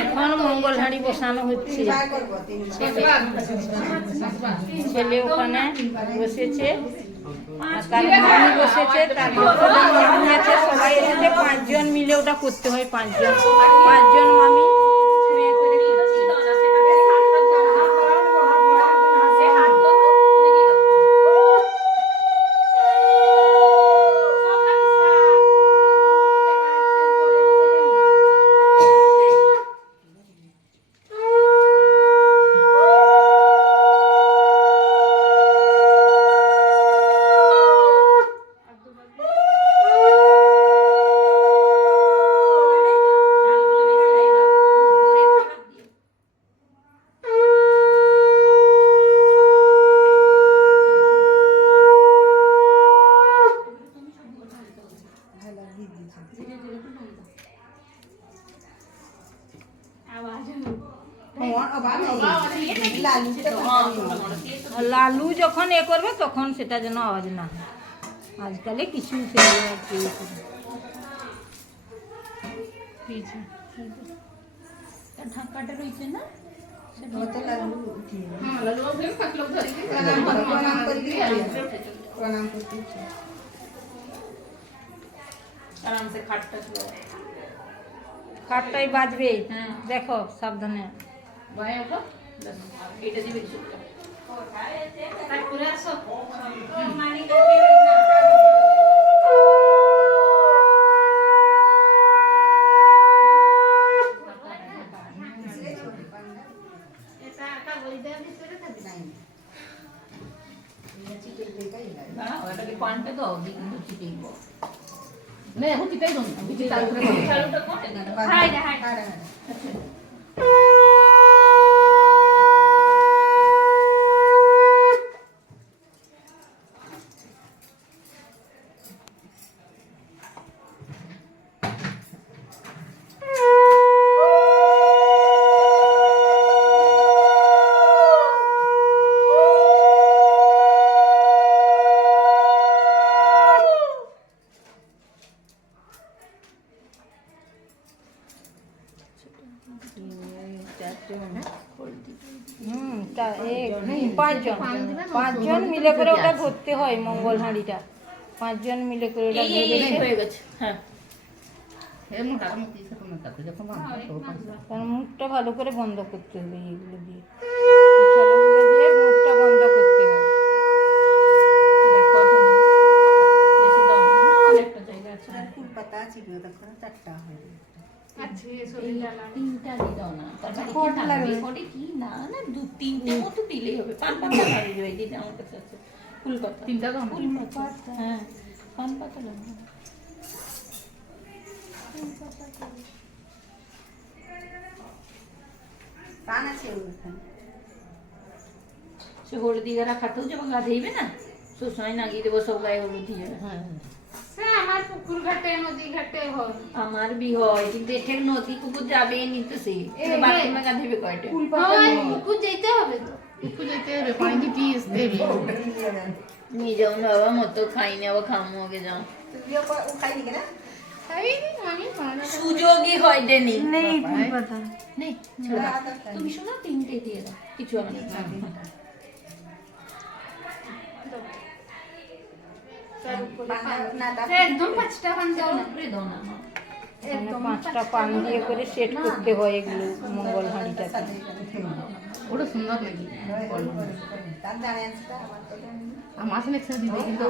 এখন মঙ্গল হাঁড়ি বসানো হচ্ছে। ছেলে ওখানে বসেছে। তার মামি বসেছে, তার সবাই এসেছে, পাঁচজন মিলে ওটা করতে হয়, পাঁচজন। পাঁচজন মামি লালু যখন এ করবে তখন সেটা যেন আওয়াজ না হয় আজকালে কিছু সেগুলো আর কি এ করে। ঢাকাটা রয়েছে না আরামসে খাটটা কাঠটাই বাজবে হ্যাঁ। দেখো সাবধানে ভয়ে ওঠো এটা দিবে চুপটা তারপরে আসো দাঁড়াও, এটাকে পানটা দাও, দিয়ে কিন্তু ছিটিয়ে দাও। না, এখন ছিটাই দাও না, বুঝি তার উপরে দাও। চালুটা কোটে দাও। হুম তা- এ, পাঁচজন। পাঁচজন মিলে করে ওটা ধরতে হয় মঙ্গল হাঁড়িটা। পাঁচজন মিলে করে ওটা হয়ে। গেছে, হ্যাঁ। মুখটা ভালো করে বন্ধ করতে হবে এইগুলো দিয়ে। দিয়ে মুখটা বন্ধ করতে হবে। অনেকটা। তিনটা দিয়ে দাও না, তারপরে কি লাগবে? কটে কি? না, না, দু তিনটে মতো দিলেই হবে। পান পাতা লাগবে, ওই দিদি আমার কাছে আছে। ফুল পাতা। ফুল পাতা, হ্যাঁ, পান পাতা লাগবে। সে হলদি গারা খাতেও যখন গাধেইবে না সবসময় নাগিয়ে দেবো সব গায়ে হলুদ দিয়ে হ্যাঁ সে আমার পুকুর ঘাটে নদী ঘাটে হয়। আমার বি হয় কিন্তু নদী কুকুর যাবে নি তো সে এ, বাথরুমে গাধেবে কয়টা? পুকুর যেতে হবে তো। পুকুর যেতে হবে পানি হবে নিয়ে যাও না বাবা মতো খাই না খামো আগে যাও। দাওয়া সুযোগই হয় ডেনি নেই। তুমি শোনো তিনটে দিয়ে দাও। কিছু হবে না। পাঁচটা পান দিয়ে করে সেট করতে হয় এগুলো। মঙ্গল হাঁড়িটাকে ওটা সুন্দর লাগে। আমার সঙ্গে একসাথে কিন্তু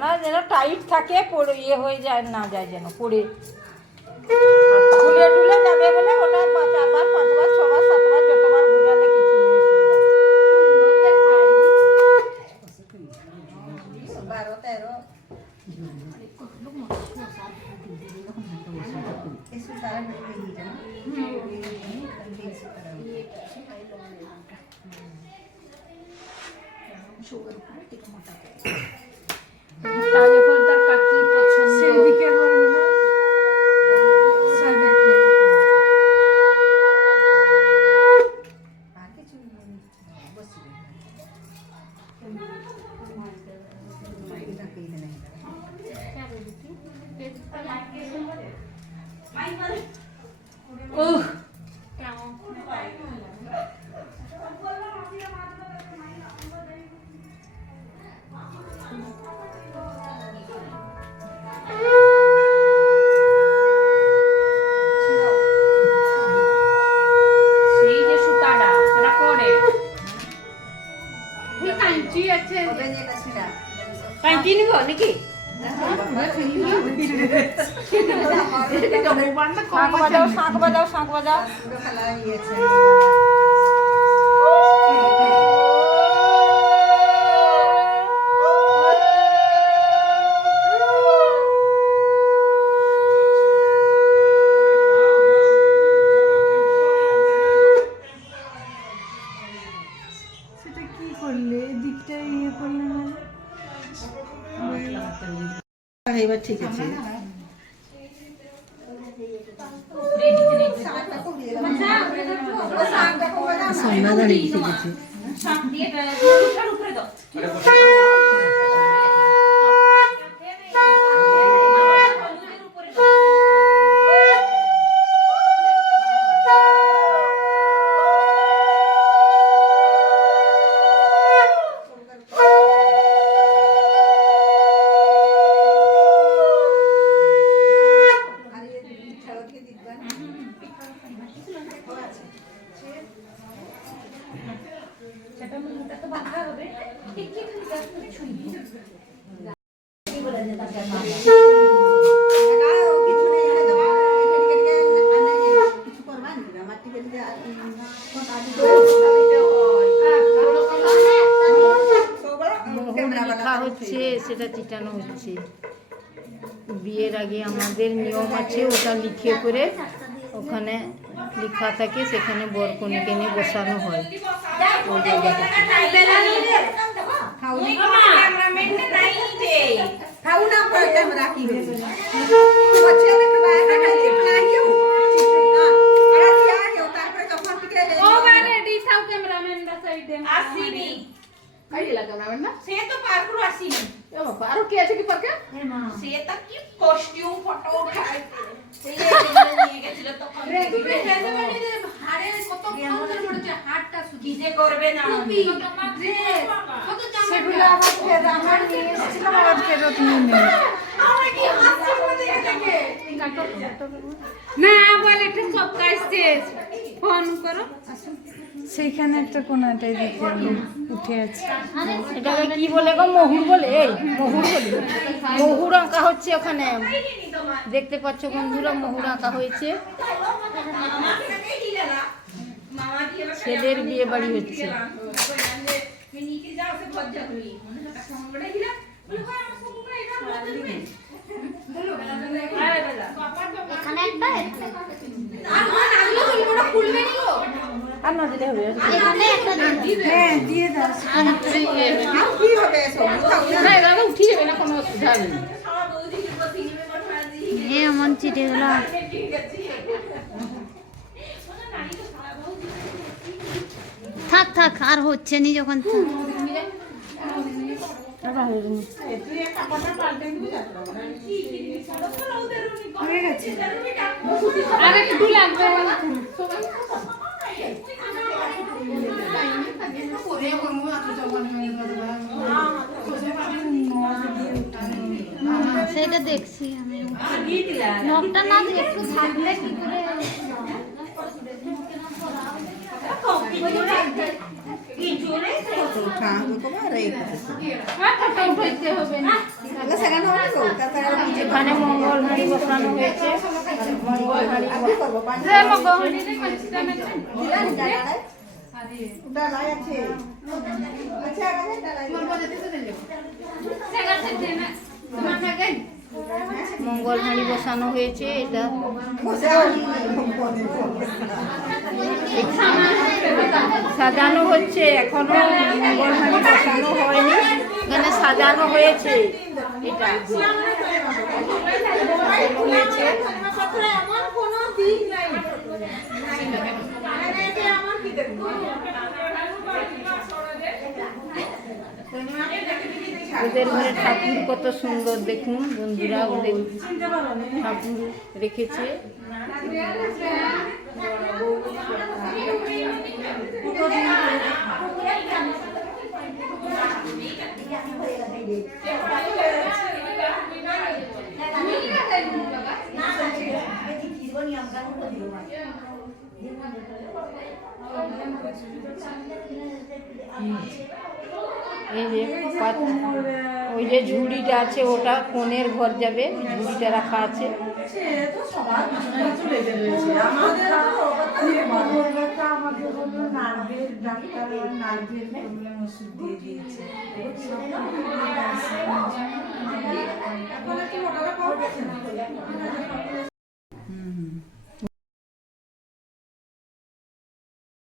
না যেন টাইট থাকে পড়ে ইয়ে হয়ে যায় না যায় যেন পড়ে খুলে টুলে যাবে বলে ওটা চারবার পাঁচবার ছবার সাতবার যতবার ঘুরালে কিছু নেই 生姜でこねてトマトで。নাকি? শাঁখ বাজাও শাঁখ বাজাও শাঁখ বাজাও। মানে এবার ঠিক আছে। সোনা দাঁড়িয়ে ঠিক আছে। আমাদের নিয়ম আছে ওটা লিখে করে ওখানে লেখা থাকে সেখানে বরকনেকে নিয়ে বসানো হয়। ওই আসিনি। সে তো পারপুর আসিনি সে তো না। সেগুলো আবার ফের আমার নিয়ে এসেছিলাম আবার ফেরত নিয়ে নেবে। না বলে একটা সব কাজ শেষ ফোন করো। সেইখানে একটা কোনাটাই দিতে উঠে আছে। এটাকে কি বলে গো? মহুর বলে? এই মহুর বলে। মহুর আঁকা হচ্ছে ওখানে। দেখতে পাচ্ছ বন্ধুরা মহুর আঁকা হয়েছে। ছেলের বিয়ে বাড়ি হচ্ছে। এখানে একটা আর না দিলে হবে এখানে একটা দিন। হ্যাঁ দিয়ে দাও উঠে যাবে না কোনো অসুবিধা নেই হে অমন চিটে গেল থাক থাক আর হচ্ছে নি যখন আর একটু লাগবে সে সেটা দেখছি আমি। নখটা না একটু থাকলে কি করে? এখানে মঙ্গল হাঁড়ি বসানো হয়েছে। মঙ্গল হাঁড়ি মঙ্গল হাঁড়ি বসানো হয়েছে এটা। সাজানো হচ্ছে এখনও মঙ্গল হাঁড়ি বসানো হয়নি। এখানে সাজানো হয়েছে। এটা। হয়েছে। ওদের ঘরে ঠাকুর কত সুন্দর দেখুন বন্ধুরা ওদের ঠাকুর রেখেছে। এই যে ওই যে ঝুড়িটা আছে ওটা কোণের ঘর যাবে ঝুড়িটা রাখা আছে।